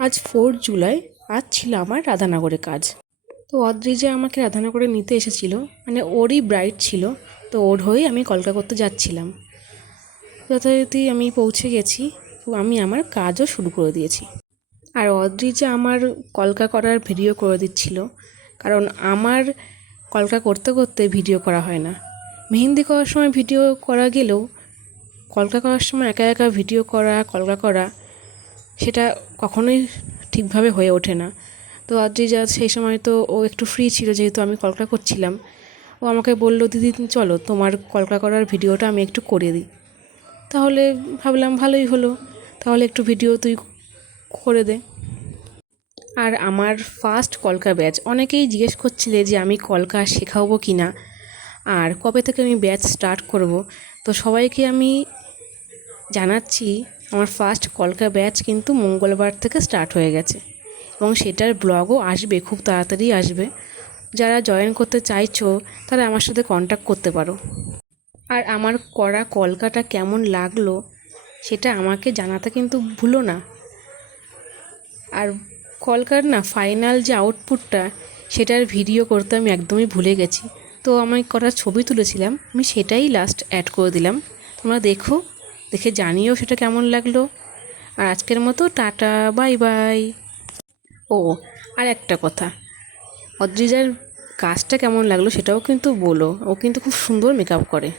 আজ 4 জুলাই। আজ ছিল আমার রাধানগরে কাজ। তো অদ্রিজা আমাকে রাধানগরে নিতে এসেছিল, মানে ওরই ব্রাইড ছিল। তো ওর হয়েই আমি কলকা করতে যাচ্ছিলাম। যথারীতি আমি পৌঁছে গেছি, তো আমি আমার কাজও শুরু করে দিয়েছি। আর অদ্রিজা আমার কলকা করার ভিডিও করে দিচ্ছিল, কারণ আমার কলকা করতে করতে ভিডিও করা হয় না। মেহেন্দি করার সময় ভিডিও করা গেলেও কলকা করার সময় একা একা ভিডিও করা, কলকা করা, সেটা কখনোই ঠিকভাবে হয়ে ওঠে না। তো অদ্রিজা সেই সময় তো ও একটু ফ্রি ছিল, যেহেতু আমি কলকা করছিলাম। ও আমাকে বললো, দিদি চলো তোমার কলকা করার ভিডিওটা আমি একটু করে দিই। তাহলে ভাবলাম ভালোই হলো, তাহলে একটু ভিডিও তুই করে দে। আর আমার ফার্স্ট কলকা ব্যাচ, অনেকেই জিজ্ঞেস করছিলে যে আমি কলকা শেখাবো কি না আর কবে থেকে আমি ব্যাচ স্টার্ট করব। তো সবাইকে আমি জানাচ্ছি, আমার ফার্স্ট কলকা ব্যাচ কিন্তু মঙ্গলবার থেকে স্টার্ট হয়ে গেছে, এবং সেটার ব্লগও আসবে, খুব তাড়াতাড়ি আসবে। যারা জয়েন করতে চাইছো তারা আমার সাথে কন্ট্যাক্ট করতে পারো। আর আমার করা কলকাটা কেমন লাগলো সেটা আমাকে জানাতে কিন্তু ভুলো না। আর কলকার না ফাইনাল যে আউটপুটটা, সেটার ভিডিও করতে আমি একদমই ভুলে গেছি। তো আমি কটা ছবি তুলেছিলাম, আমি সেটাই লাস্ট অ্যাড করে দিলাম। তোমরা দেখো, দেখে জানিও সেটা কেমন লাগলো। আর আজকের মতো টাটা, বাই বাই। ও, আর একটা কথা, অদ্রিজার কাজটা কেমন লাগলো সেটাও কিন্তু বলো। ও কিন্তু খুব সুন্দর মেকআপ করে।